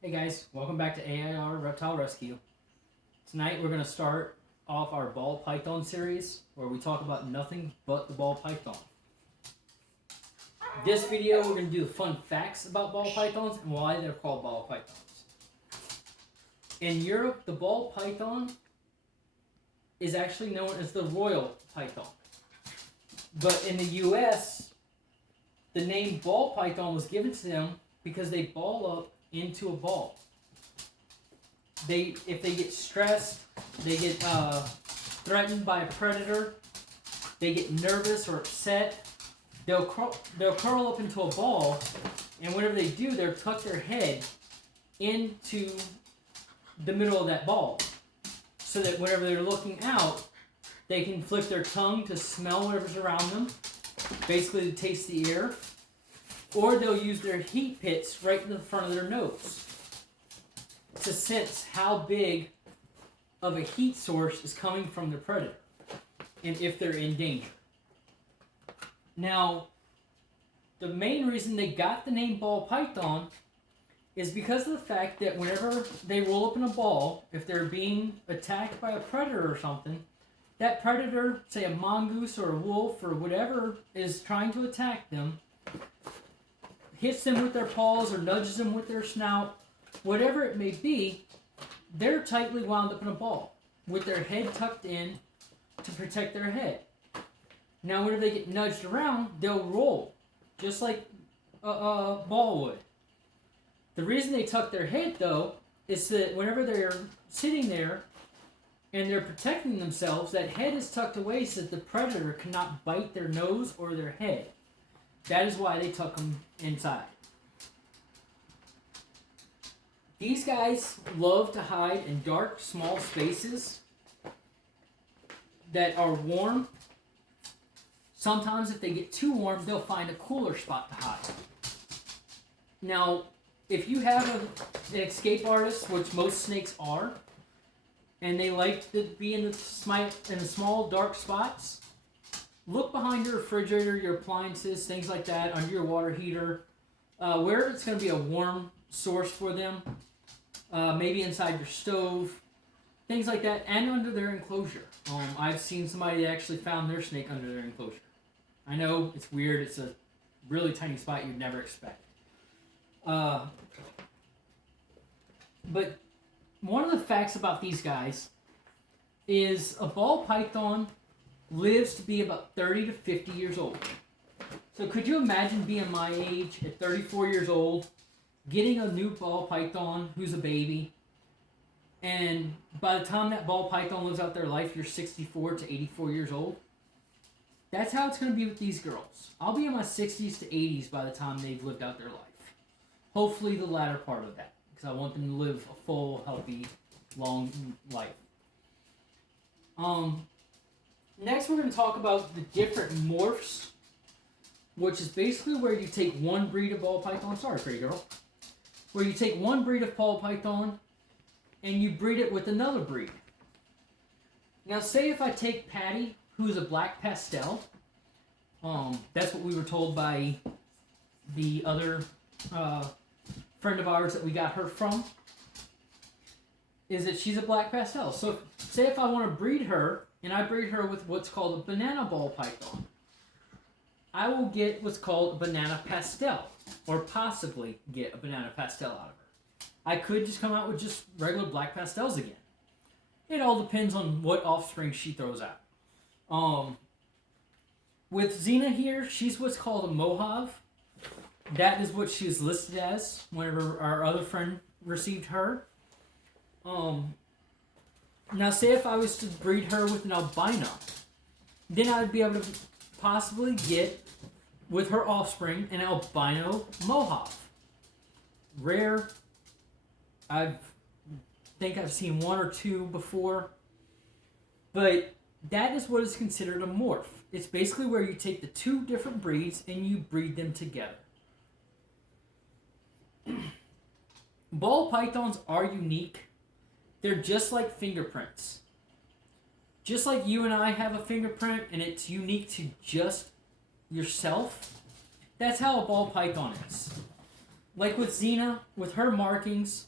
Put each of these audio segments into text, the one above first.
Hey guys, welcome back to AIR Reptile Rescue. Tonight we're going to start off our ball python series where we talk about nothing but the ball python. This video we're going to do fun facts about ball pythons and why they're called ball pythons. In Europe, the ball python is actually known as the royal python. But in the US, the name ball python was given to them because they ball up into a ball. If they get stressed, they get threatened by a predator, they get nervous or upset, they'll curl up into a ball, and whenever they do, they'll tuck their head into the middle of that ball, so that whenever they're looking out, they can flick their tongue to smell whatever's around them, basically to taste the air, or they'll use their heat pits right in the front of their nose to sense how big of a heat source is coming from the predator and if they're in danger. Now, the main reason they got the name ball python is because of the fact that whenever they roll up in a ball, if they're being attacked by a predator or something, that predator, say a mongoose or a wolf or whatever is trying to attack them, hits them with their paws or nudges them with their snout, whatever it may be, they're tightly wound up in a ball with their head tucked in to protect their head. Now, whenever they get nudged around, they'll roll, just like a ball would. The reason they tuck their head, though, is that whenever they're sitting there and they're protecting themselves, that head is tucked away so that the predator cannot bite their nose or their head. That is why they tuck them inside. These guys love to hide in dark, small spaces that are warm. Sometimes if they get too warm, they'll find a cooler spot to hide. Now, if you have an escape artist, which most snakes are, and they like to be in the small, dark spots, look behind your refrigerator, your appliances, things like that, under your water heater, where it's going to be a warm source for them. Maybe inside your stove, things like that, and under their enclosure. I've seen somebody that actually found their snake under their enclosure. I know it's weird. It's a really tiny spot you'd never expect. But one of the facts about these guys is a ball python lives to be about 30 to 50 years old. So could you imagine being my age at 34 years old, getting a new ball python who's a baby, and by the time that ball python lives out their life, you're 64 to 84 years old? That's how it's going to be with these girls. I'll be in my 60s to 80s by the time they've lived out their life. Hopefully the latter part of that, because I want them to live a full, healthy, long life. Next, we're going to talk about the different morphs, which is basically where you take one breed of ball python. Sorry, pretty girl. Where you take one breed of ball python and you breed it with another breed. Now, say if I take Patty, who's a black pastel. That's what we were told by the other friend of ours that we got her from, is that she's a black pastel. So, say if I want to breed her, and I breed her with what's called a banana ball python, I will get what's called a banana pastel, or possibly get a banana pastel out of her. I could just come out with just regular black pastels again. It all depends on what offspring she throws out. With Xena here, she's what's called a Mojave. That is what she's listed as whenever our other friend received her. Now, say if I was to breed her with an albino, then I would be able to possibly get, with her offspring, an albino Mojave. Rare. I think I've seen one or two before. But that is what is considered a morph. It's basically where you take the two different breeds and you breed them together. Ball pythons are unique. They're just like fingerprints. Just like you and I have a fingerprint and it's unique to just yourself, that's how a ball python is. like with Xena, with her markings,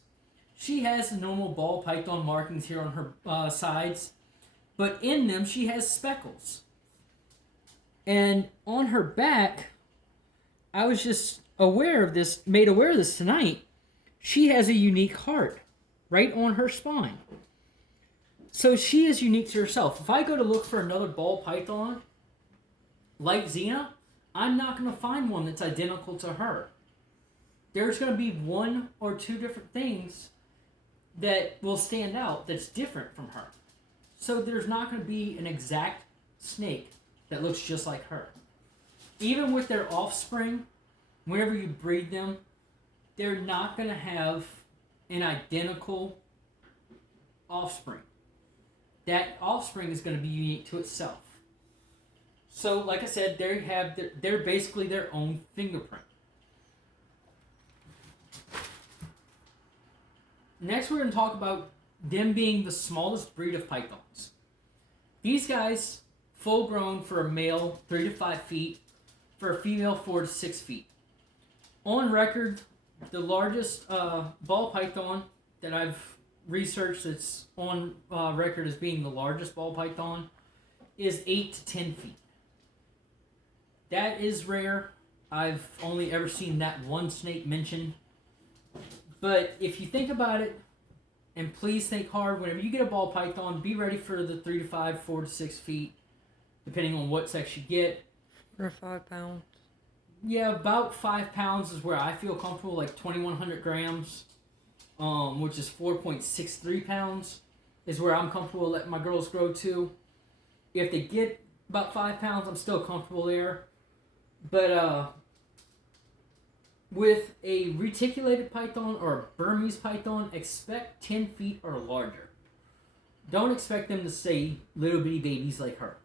she has the normal ball python markings here on her sides, but in them she has speckles. And on her back, I was just made aware of this tonight. She has a unique heart right on her spine. So she is unique to herself. If I go to look for another ball python like Xena, I'm not going to find one that's identical to her. There's going to be one or two different things that will stand out that's different from her. So there's not going to be an exact snake that looks just like her. Even with their offspring, whenever you breed them, they're not going to have an identical offspring. That offspring is going to be unique to itself. So, like I said, they're basically their own fingerprint. Next, we're going to talk about them being the smallest breed of pythons. These guys, full grown for a male, 3 to 5 feet, for a female, 4 to 6 feet. On record, the largest ball python that I've researched that's on record as being the largest ball python is 8 to 10 feet. That is rare. I've only ever seen that one snake mentioned. But if you think about it, and please think hard, whenever you get a ball python, be ready for the 3 to 5, 4 to 6 feet, depending on what sex you get. For 5 pounds. Yeah, about 5 pounds is where I feel comfortable, like 2,100 grams, which is 4.63 pounds, is where I'm comfortable letting my girls grow to. If they get about 5 pounds, I'm still comfortable there. But with a reticulated python or a Burmese python, expect 10 feet or larger. Don't expect them to stay little bitty babies like her.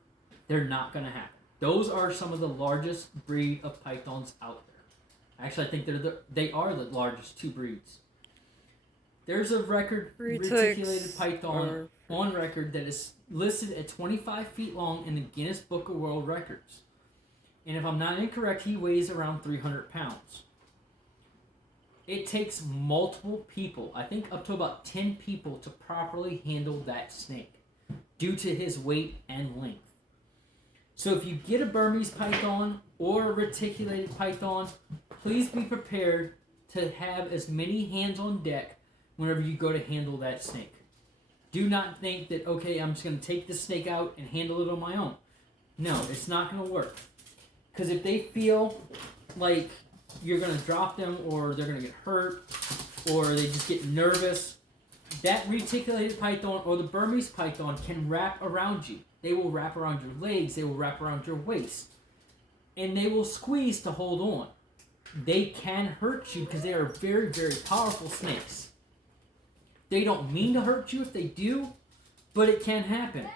They're not going to happen. Those are some of the largest breed of pythons out there. Actually, I think they are the largest two breeds. There's a reticulated python on record that is listed at 25 feet long in the Guinness Book of World Records. And if I'm not incorrect, he weighs around 300 pounds. It takes multiple people, I think up to about 10 people, to properly handle that snake due to his weight and length. So if you get a Burmese python or a reticulated python, please be prepared to have as many hands on deck whenever you go to handle that snake. Do not think that, okay, I'm just going to take this snake out and handle it on my own. No, it's not going to work. Because if they feel like you're going to drop them or they're going to get hurt or they just get nervous, that reticulated python or the Burmese python can wrap around you. They will wrap around your legs, they will wrap around your waist, and they will squeeze to hold on. They can hurt you because they are very, very powerful snakes. They don't mean to hurt you if they do, but it can happen.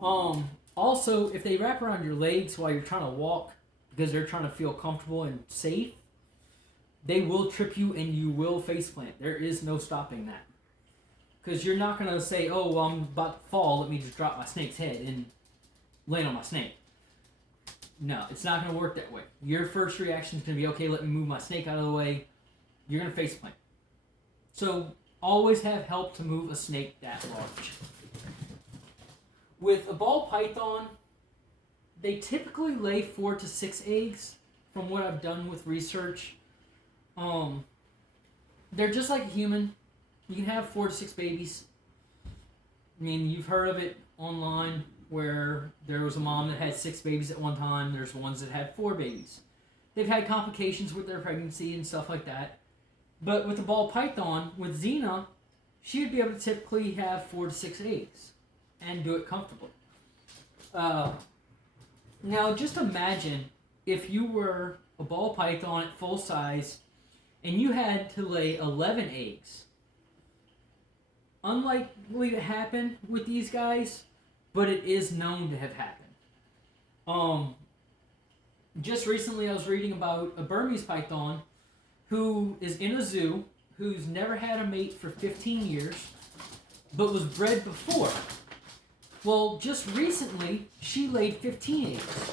Also, if they wrap around your legs while you're trying to walk because they're trying to feel comfortable and safe, they will trip you and you will faceplant. There is no stopping that. Because you're not going to say, oh, well, I'm about to fall, let me just drop my snake's head and land on my snake. No, it's not going to work that way. Your first reaction is going to be, okay, let me move my snake out of the way. You're going to faceplant. So always have help to move a snake that large. With a ball python, they typically lay 4 to 6 eggs, from what I've done with research. They're just like a human. You can have 4 to 6 babies. I mean, you've heard of it online where there was a mom that had 6 babies at one time. There's ones that had 4 babies. They've had complications with their pregnancy and stuff like that. But with the ball python, with Xena, she would be able to typically have 4 to 6 eggs and do it comfortably. Now, just imagine if you were a ball python at full size and you had to lay 11 eggs. Unlikely to happen with these guys, but it is known to have happened. Just recently I was reading about a Burmese python who is in a zoo, who's never had a mate for 15 years, but was bred before. Well, just recently, she laid 15 eggs.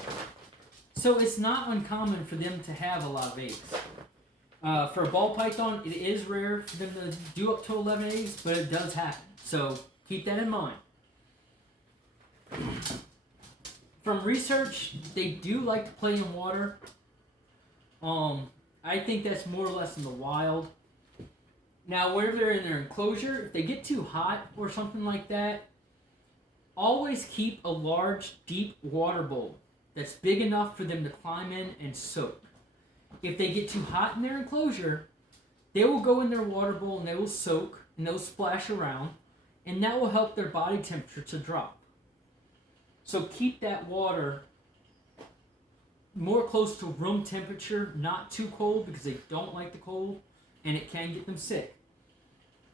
So it's not uncommon for them to have a lot of eggs. For a ball python, it is rare for them to do up to 11 eggs, but it does happen. So keep that in mind. From research, they do like to play in water. I think that's more or less in the wild. Now, where they're in their enclosure, if they get too hot or something like that, always keep a large, deep water bowl that's big enough for them to climb in and soak. If they get too hot in their enclosure, they will go in their water bowl and they will soak and they'll splash around, and that will help their body temperature to drop. So keep that water more close to room temperature, not too cold because they don't like the cold and it can get them sick.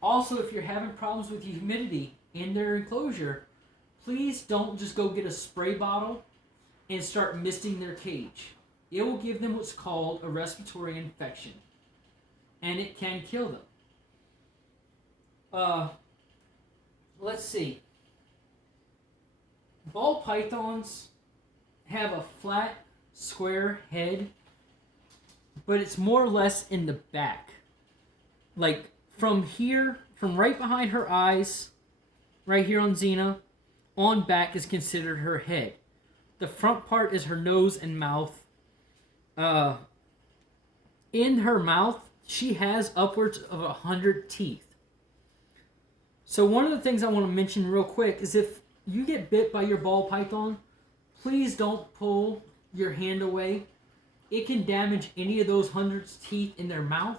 Also, if you're having problems with humidity in their enclosure, please don't just go get a spray bottle and start misting their cage. It will give them what's called a respiratory infection, and it can kill them. Let's see. Ball pythons have a flat, square head, but it's more or less in the back. Like from here, from right behind her eyes, right here on Xena, on back is considered her head. The front part is her nose and mouth. In her mouth, she has upwards of 100 teeth. So one of the things I want to mention real quick is if you get bit by your ball python, please don't pull your hand away. It can damage any of those hundreds of teeth in their mouth,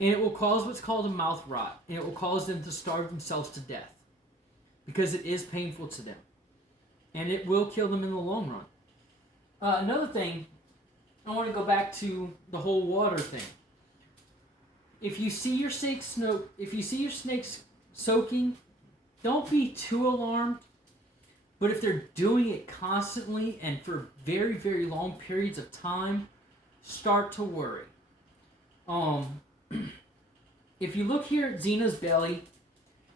and it will cause what's called a mouth rot, and it will cause them to starve themselves to death because it is painful to them, and it will kill them in the long run. Another thing, I want to go back to the whole water thing. If you see your snakes soaking, don't be too alarmed. But if they're doing it constantly and for very, very long periods of time, start to worry. If you look here at Xena's belly,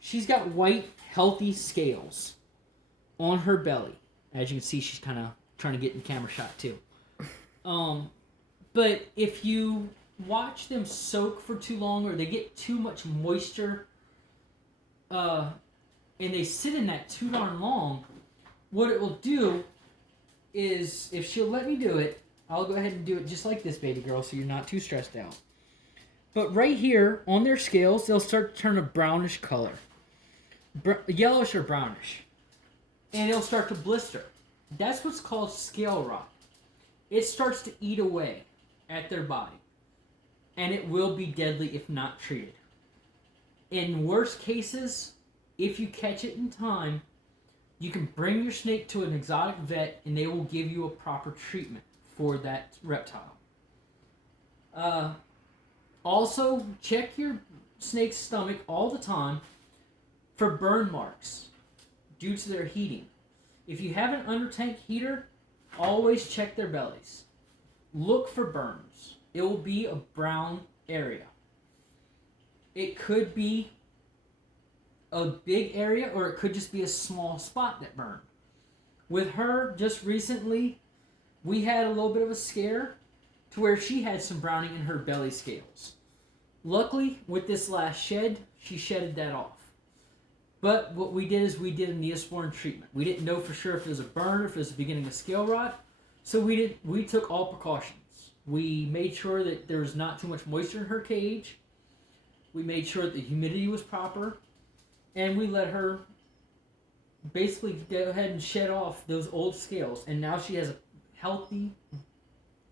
she's got white, healthy scales on her belly. As you can see, she's kind of trying to get in camera shot too. But if you watch them soak for too long or they get too much moisture, and they sit in that too darn long, what it will do is, if she'll let me do it, I'll go ahead and do it just like this, baby girl, so you're not too stressed out. But right here, on their scales, they'll start to turn a brownish color. Yellowish or brownish. And it'll start to blister. That's what's called scale rot. It starts to eat away at their body. And it will be deadly if not treated. In worst cases, if you catch it in time, you can bring your snake to an exotic vet and they will give you a proper treatment for that reptile. Also, check your snake's stomach all the time for burn marks due to their heating. If you have an under-tank heater, always check their bellies. Look for burns. It will be a brown area. It could be a big area or it could just be a small spot that burned. With her, just recently, we had a little bit of a scare to where she had some browning in her belly scales. Luckily, with this last shed, she shedded that off. But what we did is we did a Neosporin treatment. We didn't know for sure if it was a burn or if it was the beginning of scale rot, so we took all precautions. We made sure that there was not too much moisture in her cage. We made sure that the humidity was proper. And we let her basically go ahead and shed off those old scales. And now she has a healthy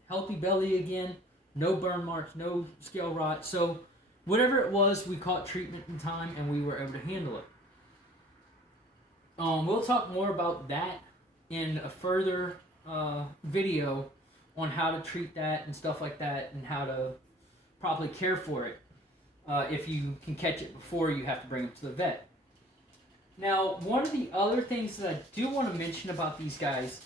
belly again. No burn marks, no scale rot. So whatever it was, we caught treatment in time and we were able to handle it. We'll talk more about that in a further video on how to treat that and stuff like that and how to properly care for it. If you can catch it before you have to bring it to the vet. Now, one of the other things that I do want to mention about these guys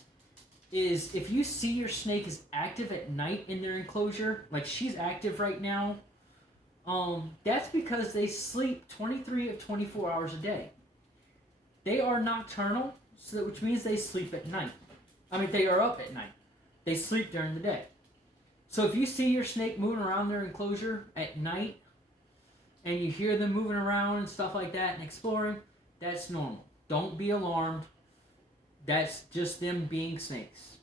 is if you see your snake is active at night in their enclosure, like she's active right now, that's because they sleep 23 of 24 hours a day. They are nocturnal, which means they sleep at night. I mean, they are up at night. They sleep during the day. So if you see your snake moving around their enclosure at night and you hear them moving around and stuff like that and exploring, that's normal. Don't be alarmed. That's just them being snakes.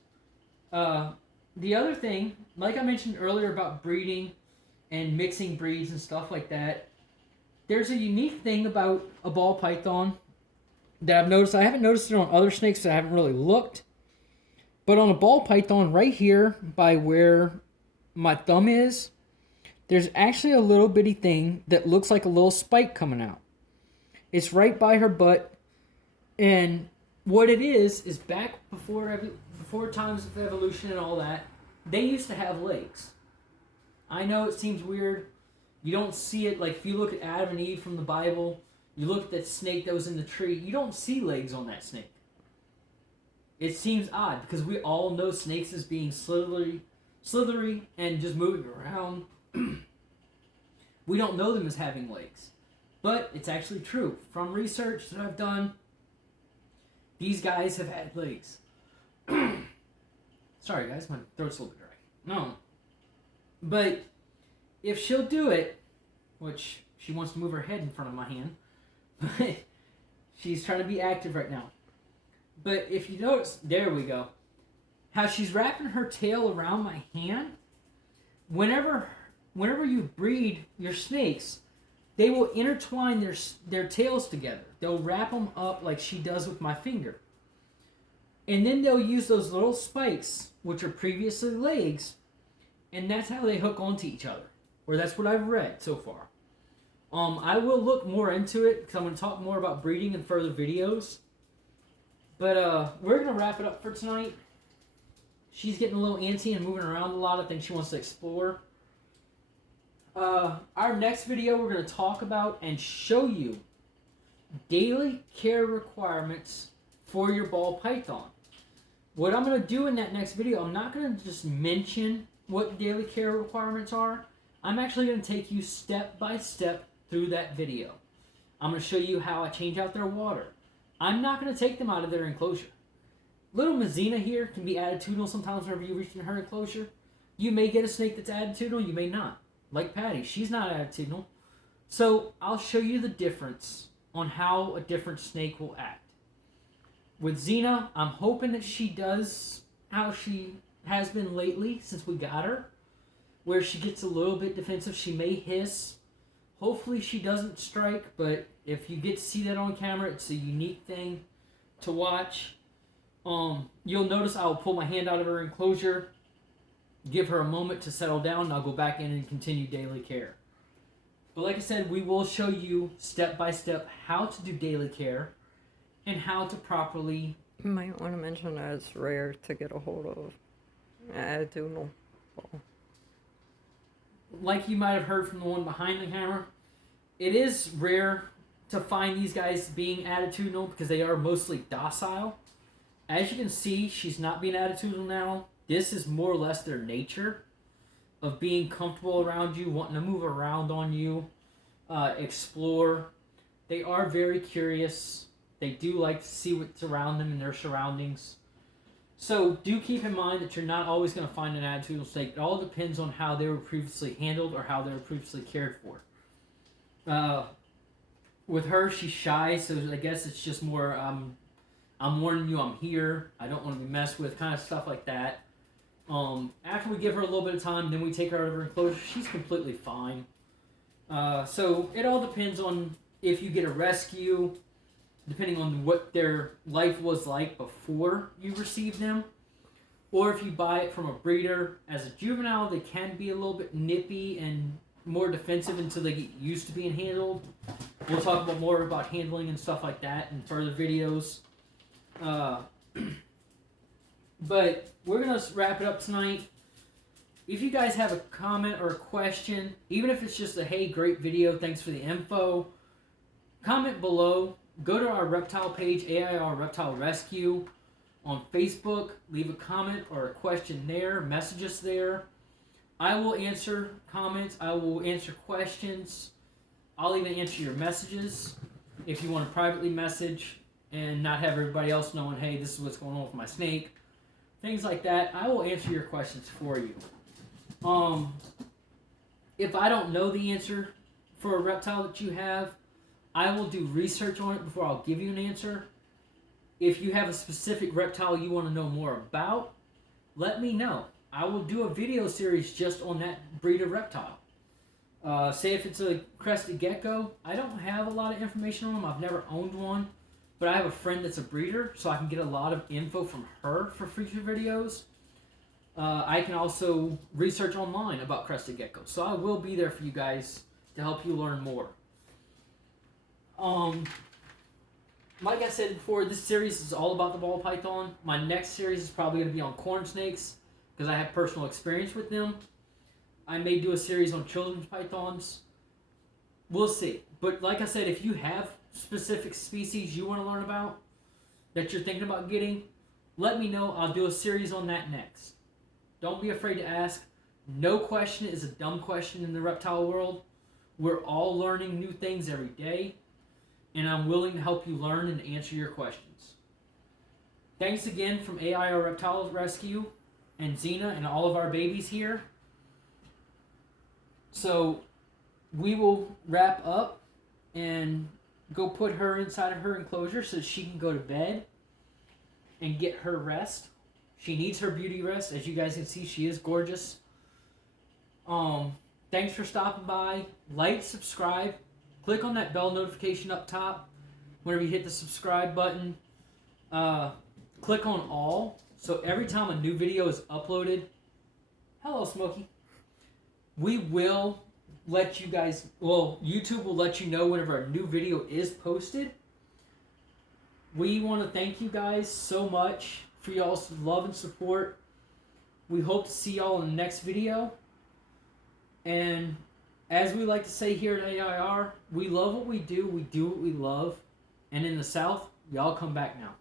The other thing, like I mentioned earlier about breeding and mixing breeds and stuff like that, there's a unique thing about a ball python that I've noticed. I haven't noticed it on other snakes, so I haven't really looked. But on a ball python right here by where my thumb is, there's actually a little bitty thing that looks like a little spike coming out. It's right by her butt. And what it is back before times of evolution and all that, they used to have legs. I know it seems weird. You don't see it, like if you look at Adam and Eve from the Bible, you look at that snake that was in the tree, you don't see legs on that snake. It seems odd because we all know snakes as being slithery and just moving around. We don't know them as having legs. But it's actually true. From research that I've done, these guys have had legs. Sorry guys, my throat's a little bit dry. No. But if she'll do it, which she wants to move her head in front of my hand, but she's trying to be active right now. But if you notice, there we go, how she's wrapping her tail around my hand, whenever you breed your snakes, they will intertwine their tails together. They'll wrap them up like she does with my finger. And then they'll use those little spikes, which are previously legs, and that's how they hook onto each other. Or that's what I've read so far. I will look more into it because I'm going to talk more about breeding in further videos. But we're going to wrap it up for tonight. She's getting a little antsy and moving around a lot. I think she wants to explore. Our next video, we're going to talk about and show you daily care requirements for your ball python. What I'm going to do in that next video, I'm not going to just mention what daily care requirements are. I'm actually going to take you step by step through that video. I'm going to show you how I change out their water. I'm not going to take them out of their enclosure. Little Mazina here can be attitudinal sometimes whenever you reach in her enclosure. You may get a snake that's attitudinal, you may not. Like Patty, she's not attitudinal. So I'll show you the difference on how a different snake will act. With Xena, I'm hoping that she does how she has been lately since we got her, where she gets a little bit defensive. She may hiss. Hopefully she doesn't strike, but if you get to see that on camera, it's a unique thing to watch. You'll notice I'll pull my hand out of her enclosure, give her a moment to settle down, and I'll go back in and continue daily care. But like I said, we will show you step by step how to do daily care and how to properly... You might want to mention that it's rare to get a hold of attitudinal. Like you might have heard from the one behind the camera, it is rare to find these guys being attitudinal because they are mostly docile. As you can see, she's not being attitudinal now. This is more or less their nature of being comfortable around you, wanting to move around on you, explore. They are very curious. They do like to see what's around them in their surroundings. So do keep in mind that you're not always going to find an attitudinal snake. It all depends on how they were previously handled or how they were previously cared for. With her, she's shy, so I guess it's just more, I'm warning you, I'm here, I don't want to be messed with, kind of stuff like that. After we give her a little bit of time, then we take her out of her enclosure, she's completely fine. So it all depends on if you get a rescue, depending on what their life was like before you receive them, or if you buy it from a breeder. As a juvenile, they can be a little bit nippy and more defensive until they get used to being handled. We'll talk about more about handling and stuff like that in further videos. But we're going to wrap it up tonight. If you guys have a comment or a question, even if it's just a, hey, great video, thanks for the info, comment below. Go to our reptile page, AIR Reptile Rescue, on Facebook. Leave a comment or a question there. Message us there. I will answer comments. I will answer questions. I'll even answer your messages if you want to privately message and not have everybody else knowing, hey, this is what's going on with my snake. Things like that. I will answer your questions for you. If I don't know the answer for a reptile that you have, I will do research on it before I'll give you an answer. If you have a specific reptile you want to know more about, let me know. I will do a video series just on that breed of reptile. Say if it's a crested gecko, I don't have a lot of information on them. I've never owned one, but I have a friend that's a breeder, so I can get a lot of info from her for future videos. I can also research online about crested geckos, so I will be there for you guys to help you learn more. Like I said before, this series is all about the ball python. My next series is probably going to be on corn snakes because I have personal experience with them. I may do a series on children's pythons. We'll see. But like I said, if you have specific species you want to learn about that you're thinking about getting, let me know. I'll do a series on that next. Don't be afraid to ask. No question is a dumb question in the reptile world. We're all learning new things every day, and I'm willing to help you learn and answer your questions. Thanks again from AIR Reptile Rescue and Xena and all of our babies here. So we will wrap up and go put her inside of her enclosure so she can go to bed and get her rest. She needs her beauty rest. As you guys can see, she is gorgeous. Thanks for stopping by. Like, subscribe. Click on that bell notification up top whenever you hit the subscribe button. Click on all. So every time a new video is uploaded, hello Smokey, we will let you guys, YouTube will let you know whenever a new video is posted. We want to thank you guys so much for y'all's love and support. We hope to see y'all in the next video. And as we like to say here at AIR, we love what we do what we love. And in the South, y'all come back now.